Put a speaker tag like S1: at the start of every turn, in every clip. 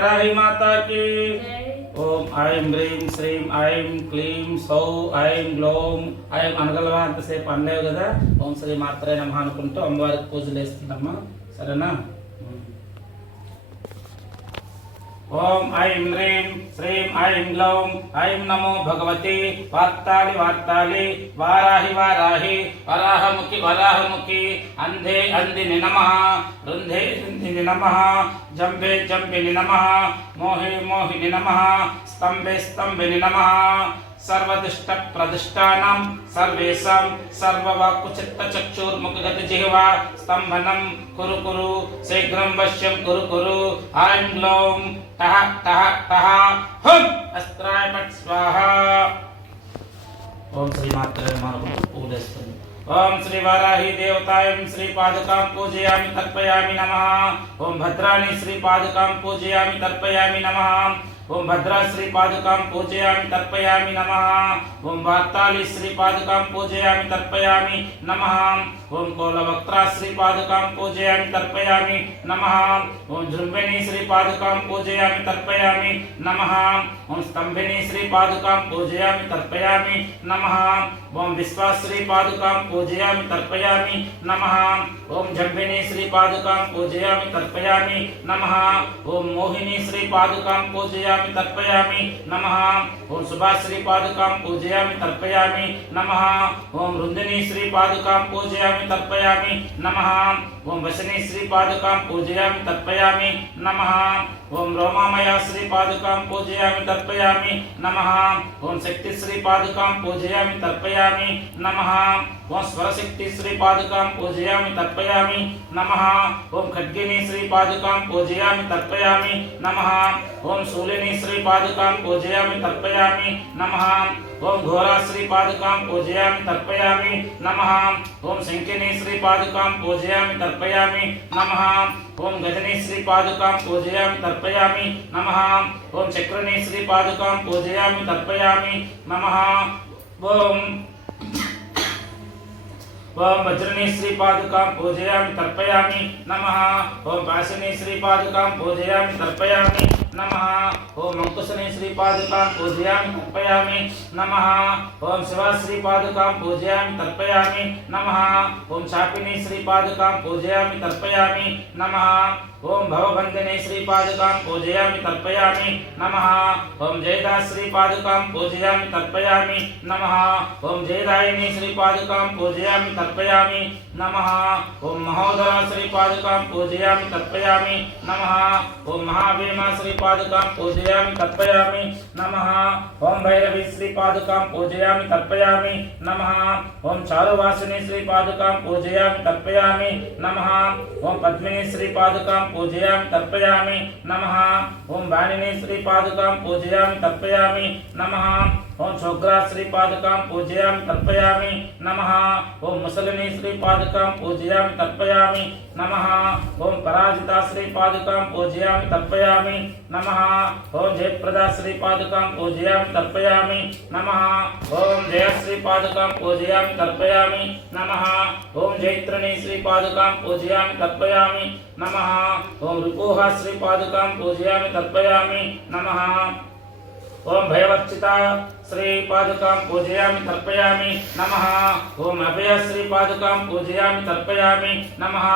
S1: మాతాకి
S2: జై
S1: ఓం ఐం హ్రీం శ్రీం ఐం క్లీం సౌ ఐం గ్లోం ఐం అనగలవా? అంతసేపు అనలేవు కదా? ఓం శ్రీ మాత్రే నమ అనుకుంటూ అమ్మవారికి పూజలు వేస్తుందమ్మా సరేనా? ఓం ఐం హ్రీం శ్రీం ఐం లౌం ఐం నమో భగవతి వార్తాలి వార్తాలి వారాహి వారాహి వరాహముఖి వరాహముఖి అంధే అందిని నమ రుంధే రుంధిని నమ జంభే జంభిని నమ మోహే మోహిని నమ స్తంభే స్తంభిని నమ सर्वदिष्ट प्रदिष्टानां सर्वेषां स्तम्भनं कुरु कुरु शीघ्रं वश्यं कुरु कुरु ऐं अस्त्राय पट् स्वाहा। श्री मात्र ओम श्री वाराही श्री पूजयामि तर्पयामि नमः। ओम श्री पूजयामि तर्पयामि नमः। పాదుకాం పూజయామి తర్పయామి నమః ఓం భద్రా శ్రీ పాదుకాం పూజయామి తర్పయామి నమః ఓం వార్తాళి శ్రీ పాదుకాం పూజయామి తర్పయామి నమః ఓం కోలవక్త్రా శ్రీ పాదుకాం పూజయామి తర్పయామి నమః ఓం జృంభిణి శ్రీ పాదుకాం పూజయామి తర్పయామి నమః ఓం స్తంభిని శ్రీ పాదుకాం పూజయామి తర్పయామి నమః ఓం విశ్వాశ్రీ పాదుకాం పూజయామి తర్పయామి నమః ఓం జంభిని శ్రీ పాదుకాం పూజయామి తర్పయామి నమః ఓం మోహిని శ్రీ పాదుకాం పూజయామి पूजयामि तर्पयामि नमः। ओम सुभाश्री पादुकां पूजयामि, तर्पयामि नमः। ओम रुंदिनी श्री पादुकां पूजयामि, तर्पयामि नमः। ओम वशिनी श्री पादुकां पूजयामि, तर्पयामि नमः। ओम रोमामया श्री पादुकां पूजयामि, तर्पयामि नमः। ओम शक्ति श्री पादुकां पूजयामि, तर्पयामि नमः। ओम स्वरशक्ति श्री पादुकां पूजयामि, तर्पयामि नमः। ओम खड्गिनी श्री पादुकां पूजयामि, तर्पयामि नमः। ओम सूलिनी श्री पादुकां पूजयामि, तर्पयामि, नमः। ओम घोरा श्री पादुकां पूजयामि, तर्पयामि, नमः। ओम संकेनी श्री पादुकां पूजयामि, तर्पयामि, नमः। ओम गजनी श्री पादुकां पूजयामि, तर्पयामि, नमः। ओम चक्रनी श्री पादुकां पूजयामि, तर्पयामि, नमः। ओम ओम वज्रनी श्री पादुकां पूजयामि, तर्पयामि, नमः। ओम पाशनी श्री पादुकां पूजयामि, तर्पयामि नमः। ओम अंकुशने श्री पादुकां पूजयामि तर्पयामि नमः। ओम शिवा श्री पादुकां पूजयामि, तर्पयामि। नमः। ओम शापिनी श्री पादुकां पूजयामि, तर्पयामि। नमः। ओम भवबंधने श्री पादुकां पूजयामि, तर्पयामि। नमः। ओम जयदास श्री पादुकां पूजयामि, तर्पयामि। नमः। ओम जयदायिनी श्री पादुकां पूजयामि, तर्पयामि। नमः। ओम महोदरा श्री पादुकां पूजयामि, तर्पयामि। नमः। ओम महावीमा श्री पादुकां पूजयामि, तर्पयामि, नमः। ॐ भैरवी श्री पादुकां पूजयामि, तर्पयामि, नमः। ॐ चारुवासिनी श्री पादुकां पूजयामि, तर्पयामि, नमः। ॐ पद्मिनी श्री पादुकां पूजयामि, तर्पयामि, नमः। ॐ वाणिनी श्री पादुकां पूजयामि, तर्पयामि, नमः। ఓం వాణిని శ్రీ పాదుకాం పూజయామి తర్పయామి నమః ఓం శుగ్రా శ్రీ పాదుకాం పూజయామి తర్పయామి నమః ఓం ముసలిని శ్రీ పాదుకాం పూజయామి తర్పయామి నమః ఓం పరాజిత శ్రీ పాదుకాం పూజయామి తర్పయామి నమః ఓం జయప్రదా శ్రీ పాదుకాం పూజయామి తర్పయామి నమః ఓం జయశ్రీ పాదుకాం పూజయామి తర్పయామి నమః ఓం జైత్రిని శ్రీ పాదుకాం పూజయామి తర్పయామి నమః ఓం రిపుహ శ్రీ పాదుకాం పూజయామి తర్పయామి నమః ఓం భయవర్చిత श्रीपादुकां पूजयामि, तर्पयामि, नमः। ॐ अभयश्रीपादुकां पूजयामि, तर्पयामि, नमः।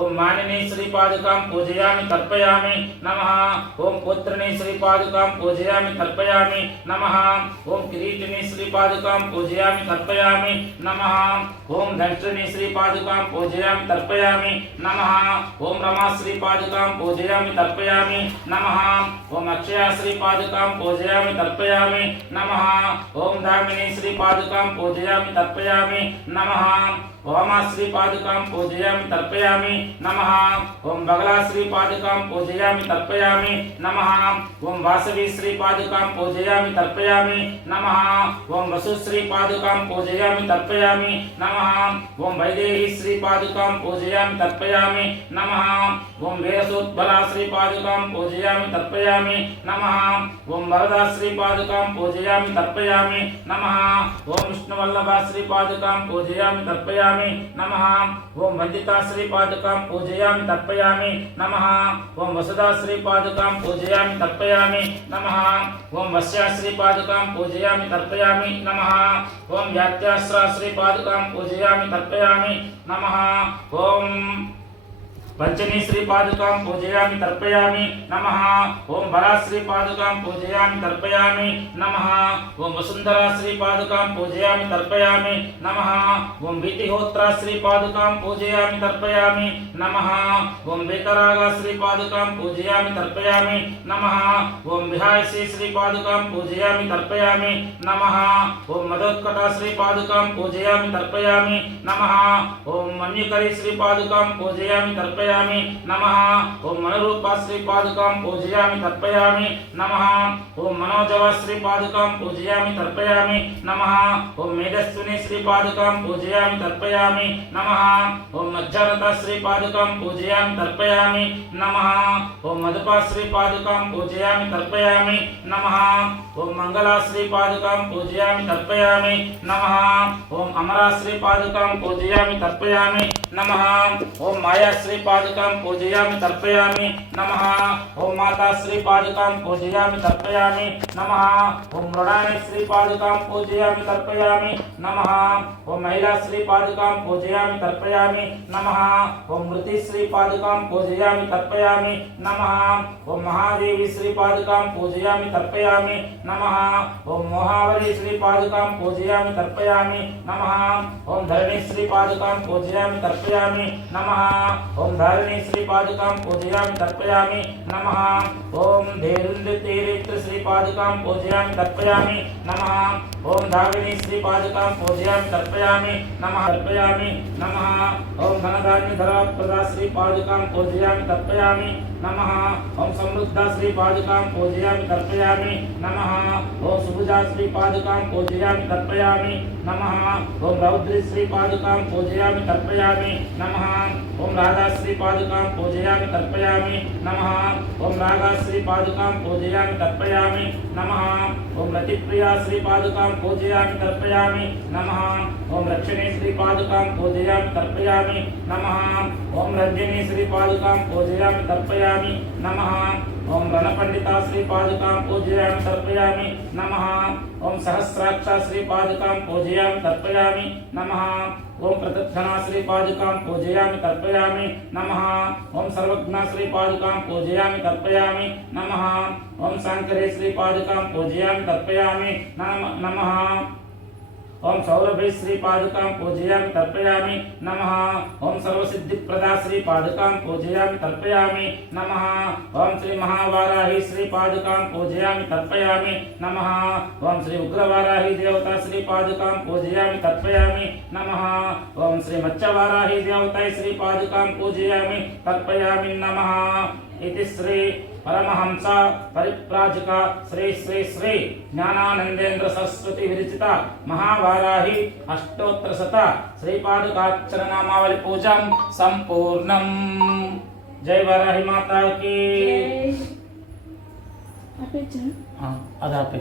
S1: ॐ मानिनी श्रीपादुकां पूजयामि, तर्पयामि, नमः। ॐ पुत्रिणी श्रीपादुकां पूजयामि, तर्पयामि, नमः। ॐ किरीटिनी श्रीपादुकां पूजयामि, तर्पयामि, नमः। ॐ दक्षिणी श्रीपादुकां पूजयामि, तर्पयामि, नमः। ॐ रमा श्रीपादुकां पूजयामि, तर्पयामि, नमः। ॐ अक्षया श्रीपादुकां पूजयामि, तर्पयामि, नमः। ओम धामिनी श्री पादुकां पूजयामि, तर्पयामि, नमः। ओम श्री पादुकां पूजयामि, तर्पयामि, नमः। ओम बगला श्री पादुकां पूजयामि, तर्पयामि, नमः। ओम वासवी श्री पादुकां पूजयामि, तर्पयामि, नमः। ओम वसु श्री पादुकां पूजयामि, तर्पयामि, नमः। ओम वैदेही श्री पादुकां पूजयामि, तर्पयामि, नमः। ओम वेरसोद्बला श्री पादुकां पूजयामि, तर्पयामि, नमः। ओम वरदा श्री पादुकां पूजयामि तर्पयामि नमः। ओम विष्णुवल्लभा श्रीपादकां पूजयामि, तर्पयामि नमः। ओम वंदिता श्रीपादकां पूजयामि, तर्पयामि नमः। ओम वसुधा श्रीपादकां पूजयामि, तर्पयामि नमः। ओम वस्या श्रीपादकां पूजयामि, तर्पयामि नमः। ओम यात्यास्रा श्रीपादकां पूजयामि, तर्पयामि नमः। ओम पंचमी श्री पादुका पूजया तर्पयामि, नमः। ओम बला श्री पादुका पूजया तर्पयामि, नमः। ओम वसुंधरा श्री पादुका पूजया तर्पयामि, नमः। ओम भीतिहोत्रा श्री पादुका पूजया तर्पयामि, नमः। ओम वेतराग श्री पादुका पूजया तर्पयामि, नमः। ओम विहायसी श्री पादुका पूजया तर्पयामि, नमः। ओम मदोत्कटा श्री पादुका पूजया तर्पयामि, नमः। ओम मन्युकरी श्री पादुका पूजया तर्पयामि तर्पयामि नमः। ओम मनोरूपा श्री पादुकां पूजयामि तर्पयामि नमः। ओम मनोजवा श्री पादुकां पूजयामि तर्पयामि नमः। ओम मेधस्विनी श्री पादुकां पूजयामि तर्पयामि नमः। ओम मज्जरता श्री पादुकां पूजयामि तर्पयामि नमः। ओम मधुपा श्री पादुकां पूजयामि तर्पयामि नमः। ओम मंगला श्री पादुकां पूजयामि तर्पयामि नमः। ओम अमरा श्री पादुकां पूजयामि तर्पयामि नमः। ओम माया श्री पादुकां पूजयामि तर्पयामि। नमः। ॐ माता श्री पादुकां पूजयामि तर्पयामि। नमः। ओम मृणाय श्री पादुकां पूजयामि, तर्पयामि। नमः। ओम महिला श्री पादुकां पूजयामि, तर्पयामि। नमः। ओम मृति श्री पादुकां पूजयामि, तर्पयामि। नमः। ओम महादेवी श्री पादुकां पूजयामि, तर्पयामि। नमः। ओम मोहावली श्री पादुकां पूजयामि, तर्पयामि। नमः। ओम धरणी श्री पादुकां पूजयामि, तर्पयामि। नमः। ओम धारिणी श्री पादुकां पूजयामि, तर्पयामि। नमः। ओम धैरुन्द्र तीर्थ श्री पादुकां पादुकां पूजयामि, तर्पयामि, नमः। ॐ धारिणी श्रीपादुकां पूजयामि, तर्पयामि, नमः। तर्पयामि, नमः। ॐ धनधारिणी धराप्रदा श्रीपादुकां पूजयामि, तर्पयामि, नमः। ॐ शुद्धाश्री पादुकां पूजयामि, तर्पयामि, नमः। ॐ सुभुजाश्री पादुकां पूजयामि, तर्पयामि, नमः। ॐ रौद्रीश्री पादुकां पूजयामि, तर्पयामि, नमः। ॐ राधाश्री पादुकां पूजयामि, तर्पयामि, नमः। ॐ रागाश्री पादुकां पूजयामि, तर्पयामि, नमः। ॐ रतिप्रियाश्री पादुकां पूजयामि, तर्पयामि, नमः। ॐ रक्षिणीश्री पादुकां पूजयामि, तर्पयामि, नमः। ॐ रञ्जनीश्री पादुकां पूजयामि, तर्पयामि, नमः। ओम गणपंडिता श्री पादुका पूजयाम, तर्पयामि नमः। ओम सहस्राक्ष श्री पादुका पूजयाम, तर्पयामि नमः। ओम प्रदक्षिणा श्री पादुका पूजयामि, तर्पयामि नमः। ओम सर्वज्ञा श्री पादुका पूजयामि, तर्पयामि नमः। ओम शंकरे श्री पादुका पूजयामि, तर्पयामि नमः। ओम सौरभि श्री पादुकां पूजयामि, तर्पयामि, नमः। ओम सर्वसिद्धि प्रदा श्री पादुकां पूजयामि, तर्पयामि, नमः। ओम श्री महावाराही श्री पादुकां पूजयामि, तर्पयामि, नमः। ओम श्री उग्रवाराही देवता श्री पादुकां पूजयामि, तर्पयामि, नमः। ओम श्री मच्छवाराही देवता श्री पादुकां पूजयामि, तर्पयामि, नमः। इति श्री పరమహంస పరిప్రాజిక శ్రీ శ్రీ శ్రీ జ్ఞానానందేంద్ర సరస్వతి విరచిత మహావారాహి అష్టోత్తర శత శ్రీపాదుకాచరణామావళి పూజం సంపూర్ణం. జై వారాహి మాతాకి. అదే ఆపే